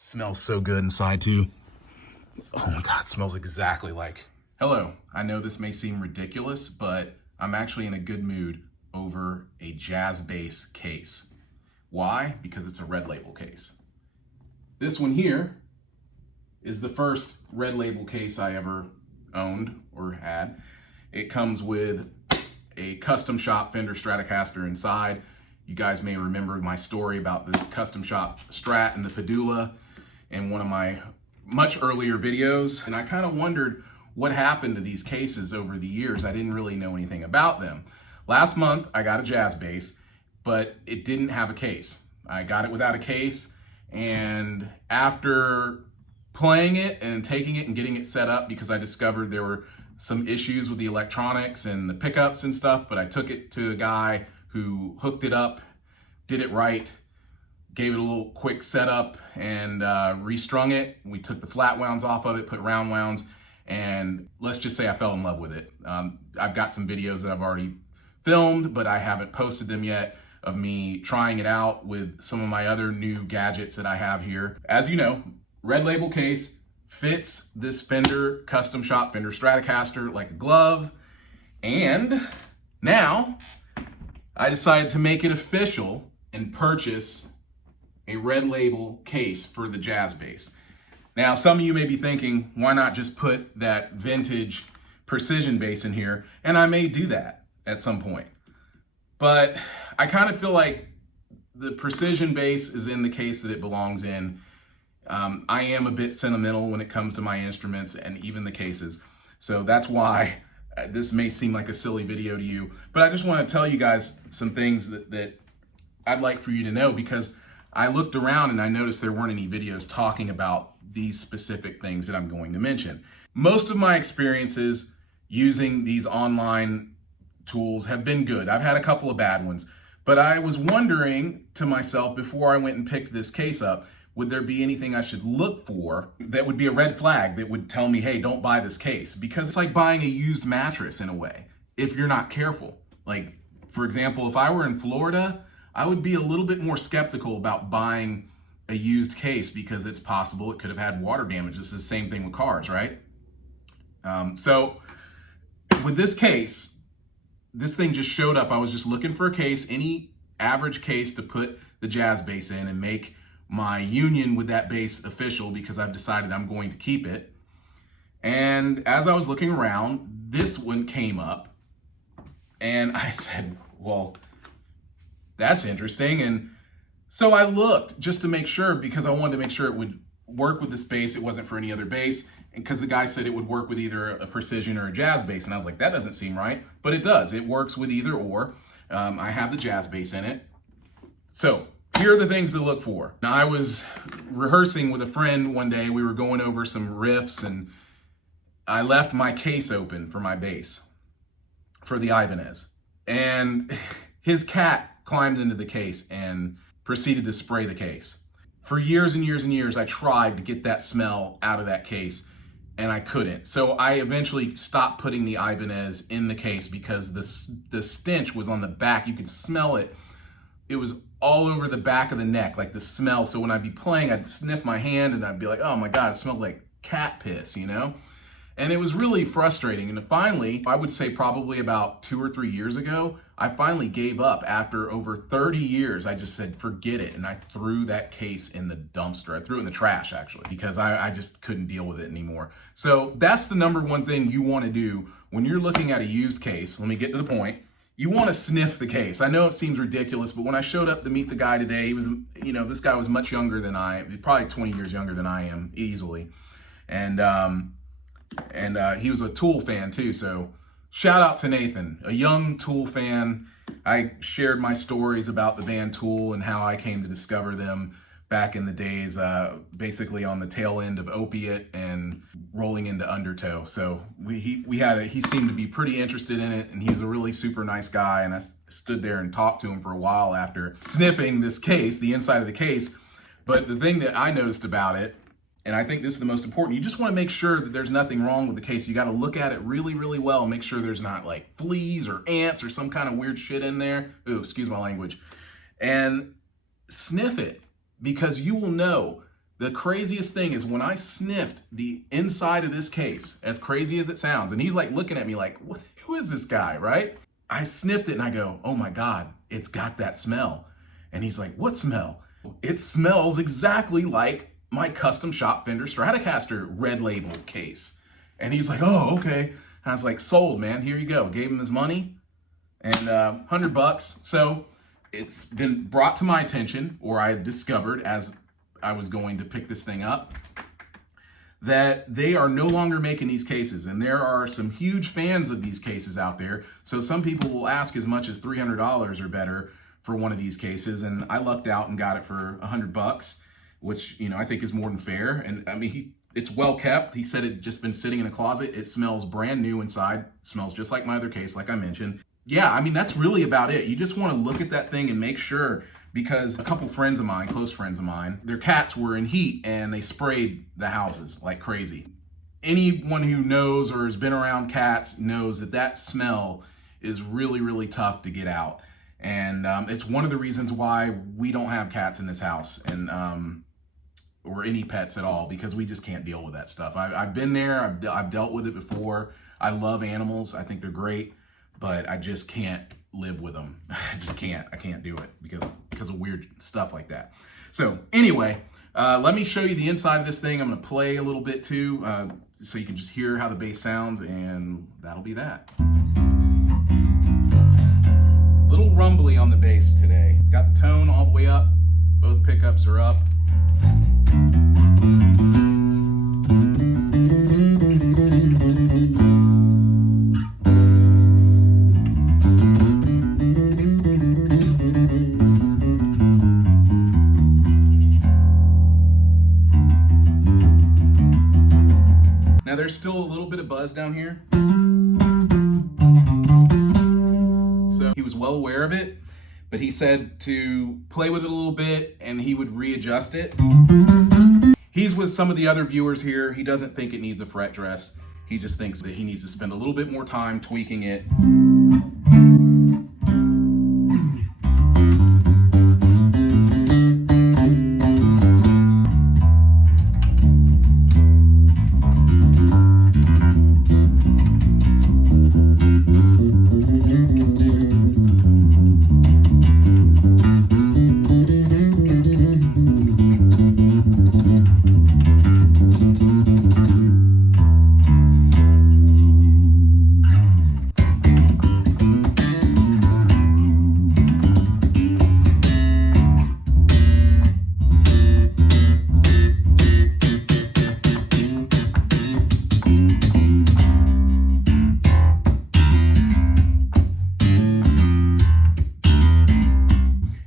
Smells so good inside too. Oh my God, it smells exactly like. Hello, I know this may seem ridiculous, but I'm actually in a good mood over a jazz bass case. Why? Because it's a red label case. This one here is the first red label case I ever owned or had. It comes with a custom shop Fender Stratocaster inside. You guys may remember my story about the custom shop Strat and the Padula in one of my much earlier videos. And I kind of wondered what happened to these cases over the years. I didn't really know anything about them. Last month, I got a jazz bass, but it didn't have a case. I got it without a case, and after playing it and taking it and getting it set up, because I discovered there were some issues with the electronics and the pickups and stuff, but I took it to a guy who hooked it up, did it right, gave it a little quick setup, and restrung it. We took the flat wounds off of it, put round wounds, and let's just say I fell in love with it. I've got some videos that I've already filmed, but I haven't posted them yet, of me trying it out with some of my other new gadgets that I have here. As you know, red label case fits this Fender custom shop Fender Stratocaster like a glove. And now I decided to make it official and purchase a red label case for the jazz bass. Now, some of you may be thinking, why not just put that vintage precision bass in here? And I may do that at some point. But I kind of feel like the precision bass is in the case that it belongs in. I am a bit sentimental when it comes to my instruments and even the cases. So that's why this may seem like a silly video to you. But I just want to tell you guys some things that I'd like for you to know, because I looked around and I noticed there weren't any videos talking about these specific things that I'm going to mention. Most of my experiences using these online tools have been good. I've had a couple of bad ones, but I was wondering to myself before I went and picked this case up, would there be anything I should look for that would be a red flag that would tell me, hey, don't buy this case? Because it's like buying a used mattress in a way, if you're not careful. Like, for example, if I were in Florida, I would be a little bit more skeptical about buying a used case, because it's possible it could have had water damage. It's the same thing with cars, right? So with this case, this thing just showed up. I was just looking for a case, any average case to put the jazz bass in and make my union with that bass official, because I've decided I'm going to keep it. And as I was looking around, this one came up and I said, well, that's interesting. And so I looked just to make sure, because I wanted to make sure it would work with this bass. It wasn't for any other bass. And because the guy said it would work with either a precision or a jazz bass. And I was like, that doesn't seem right, but it does. It works with either or. I have the jazz bass in it. So here are the things to look for. Now, I was rehearsing with a friend one day. We were going over some riffs, and I left my case open for my bass, for the Ibanez. And his cat climbed into the case and proceeded to spray the case. For years and years and years, I tried to get that smell out of that case, and I couldn't. So I eventually stopped putting the Ibanez in the case, because the stench was on the back. You could smell it. It was all over the back of the neck, like the smell. So when I'd be playing, I'd sniff my hand and I'd be like, oh my God, it smells like cat piss, you know? And it was really frustrating. And finally, I would say probably about 2 or 3 years ago, I finally gave up. After over 30 years, I just said, forget it. And I threw that case in the dumpster. I threw it in the trash, actually, because I just couldn't deal with it anymore. So that's the number one thing you want to do when you're looking at a used case. Let me get to the point. You want to sniff the case. I know it seems ridiculous, but when I showed up to meet the guy today, he was, this guy was much younger than I am, probably 20 years younger than I am, easily. And he was a Tool fan too, so shout out to Nathan, a young Tool fan. I shared my stories about the band Tool and how I came to discover them back in the days, basically on the tail end of Opiate and rolling into Undertow. So he seemed to be pretty interested in it, and he was a really super nice guy, and I stood there and talked to him for a while after sniffing this case, the inside of the case. But the thing that I noticed about it, and I think this is the most important, you just want to make sure that there's nothing wrong with the case. You got to look at it really, really well and make sure there's not like fleas or ants or some kind of weird shit in there. Ooh, excuse my language. And sniff it, because you will know The craziest thing is when I sniffed the inside of this case, as crazy as it sounds, and he's like looking at me like, what, who is this guy, right? I sniffed it and I go, oh my God, it's got that smell. And he's like, what smell? It smells exactly like my custom shop Fender Stratocaster red label case. And he's like, oh, okay. And I was like, sold, man, here you go. Gave him his money and $100. So it's been brought to my attention, or I discovered as I was going to pick this thing up, that they are no longer making these cases. And there are some huge fans of these cases out there. So some people will ask as much as $300 or better for one of these cases. And I lucked out and got it for $100, which, you know, I think is more than fair. And I mean, it's well kept. He said it just been sitting in a closet. It smells brand new inside. It smells just like my other case, like I mentioned. Yeah, I mean, that's really about it. You just want to look at that thing and make sure, because a couple friends of mine, close friends of mine, their cats were in heat and they sprayed the houses like crazy. Anyone who knows or has been around cats knows that that smell is really, really tough to get out. And it's one of the reasons why we don't have cats in this house, and or any pets at all, because we just can't deal with that stuff. I've been there, I've dealt with it before. I love animals, I think they're great, but I just can't live with them. I just can't. I can't do it because of weird stuff like that. So anyway, let me show you the inside of this thing. I'm going to play a little bit too, so you can just hear how the bass sounds, and that'll be that. Little rumbly on the bass today. Got the tone all the way up. Both pickups are up. Now there's still a little bit of buzz down here. So he was well aware of it, but he said to play with it a little bit and he would readjust it. He's with some of the other viewers here. He doesn't think it needs a fret dress. He just thinks that he needs to spend a little bit more time tweaking it.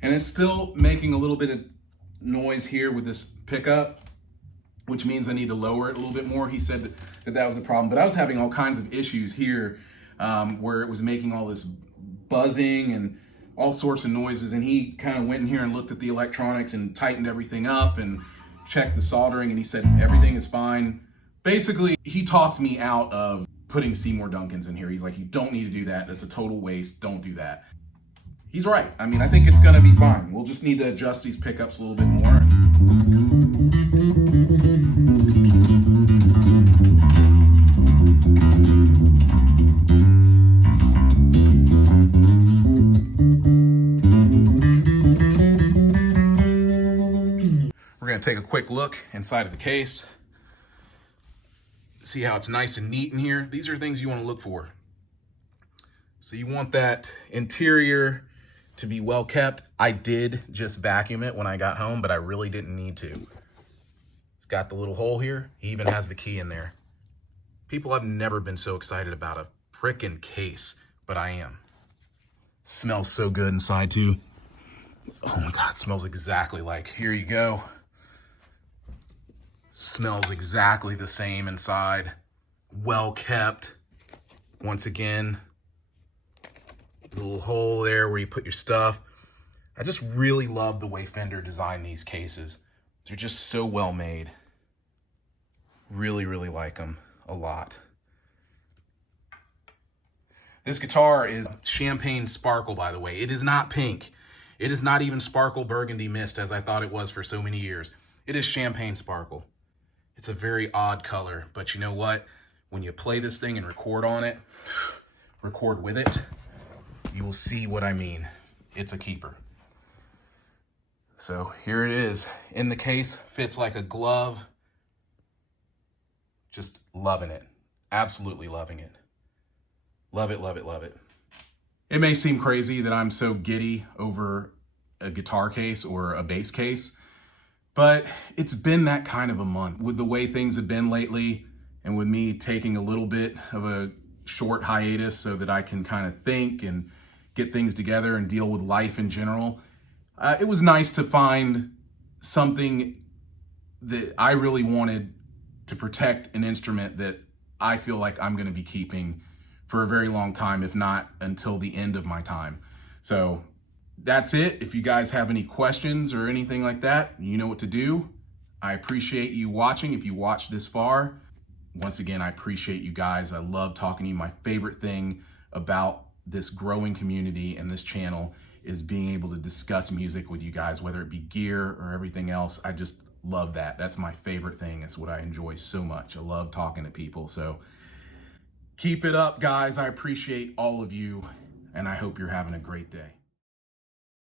And it's still making a little bit of noise here with this pickup, which means I need to lower it a little bit more. He said that was the problem, but I was having all kinds of issues here where it was making all this buzzing and all sorts of noises. And he kind of went in here and looked at the electronics and tightened everything up and checked the soldering, and he said everything is fine. Basically, he talked me out of putting Seymour Duncans in here. He's like, you don't need to do that. That's a total waste. Don't do that. He's right. I mean, I think it's gonna be fine. We'll just need to adjust these pickups a little bit more. We're gonna take a quick look inside of the case. See how it's nice and neat in here. These are things you wanna look for. So you want that interior to be well kept. I did just vacuum it when I got home, but I really didn't need to. It's got the little hole here. He even has the key in there. People have never been so excited about a frickin' case, but I am. Smells so good inside too. Oh my God, it smells exactly like, here you go. Smells exactly the same inside. Well kept. Once again, the little hole there where you put your stuff. I just really love the way Fender designed these cases. They're just so well made. Really, really like them a lot. This guitar is champagne sparkle, by the way. It is not pink. It is not even sparkle burgundy mist as I thought it was for so many years. It is champagne sparkle. It's a very odd color, but you know what? When you play this thing and record on it, record with it, you will see what I mean. It's a keeper. So here it is in the case, fits like a glove. Just loving it. Absolutely loving it. Love it, love it, love it. It may seem crazy that I'm so giddy over a guitar case or a bass case, but it's been that kind of a month. With the way things have been lately, and with me taking a little bit of a short hiatus so that I can kind of think and get things together and deal with life in general, it was nice to find something that I really wanted to protect, an instrument that I feel like I'm gonna be keeping for a very long time, if not until the end of my time. So that's it. If you guys have any questions or anything like that, you know what to do. I appreciate you watching. If you watched this far, once again, I appreciate you guys. I love talking to you. My favorite thing about this growing community and this channel is being able to discuss music with you guys, whether it be gear or everything else. I just love that. That's my favorite thing. It's what I enjoy so much. I love talking to people. So keep it up, guys. I appreciate all of you, and I hope you're having a great day.